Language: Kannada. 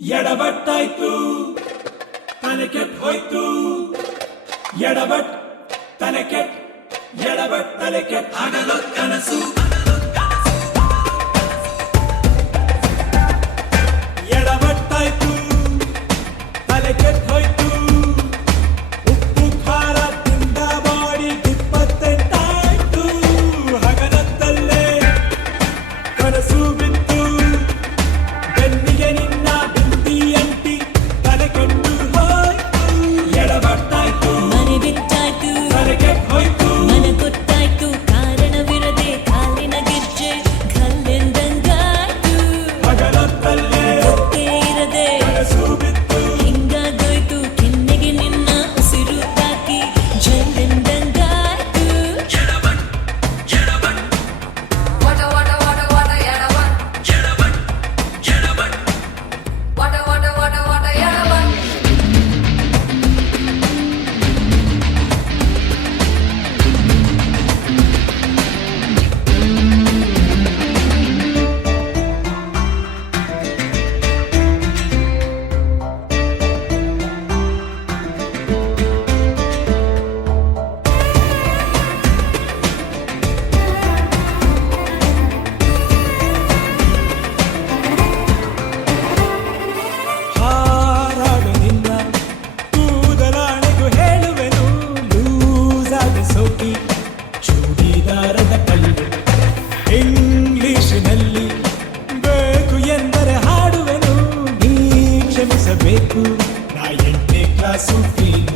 ಎಡಬಟ್ಟಾಯ್ತು ತಲೆ ಕೆಟ್ಟ ಹೋಯ್ತು ಎಡಬಟ್ ತಲೆ ಕೆಟ್ಟ ಎಡಬಟ್ ತಲೆ ಕೆಟ್ಟ ಆಗಲು ಕನಸು ಎಡಬಟ್ಟಾಯ್ತು ತಲೆ ಕೆಟ್ಟ ಹೋಯ್ತು ಉಪ್ಪು ಖಾರ ತಿಂದ ಬಾಡಿ ಇಪ್ಪತ್ತೆಂಟಾಯ್ತು ಹಗಲತ್ತಲ್ಲೇ ಕನಸು ಬಿತ್ತು ಬೆನ್ನಿಗೆ ನಿನ್ನ ಬಿಂದಿ ಅಂಟಿ ತಲೆ ಕೆಟ್ಟು ಹೋಯ್ತು ಎಡಬಟ್ಟಾಯ್ತು ಮನೆ ಬಿಟ್ಟಾಯ್ತು ತಲೆ ಕೆಟ್ಟ ಹೋಯ್ತು ಮನ ಗೊತ್ತಾಯ್ತು ಕಾರಣವಿರದೆ ಕಾಲಿನ ಗೆಜ್ಜೆ ಕಲ್ಲೆಂದಂಗಾಯ್ತು ಹಗಲತ್ತಲ್ಲೇ ಗೊತ್ತೇ ಇರದೆ ಕನಸು ಬಿತ್ತು ಹಿಂಗಾಗೋಯ್ತು ಕೆನ್ನೆಗೆ ನಿನ್ನ ಉಸಿರು ತಾಕಿ ಜಲ್ಲೆಂದಂಗಾಯ್ತು Wada wada wada wada yadavan. Wada wada wada wada yadavan. ಹಾರಾಡು ನಿನ್ನ ಕೂದಲಾಣೆಗೂ ಹೇಳುವೆನು ಲೂಸ್ ಆದ ಸೋಕಿ ಚೂಡಿದಾರದ ಕಲ್ಲು ಇಂಗ್ಲಿಷಿನಲ್ಲಿ ಬೇಕು ಎಂದರೆ ಹಾಡುವೆನು ನೀ ಕ್ಷಮಿಸಬೇಕು ನಾ 8ನೇ ಕ್ಲಾಸು ಫೀಲ್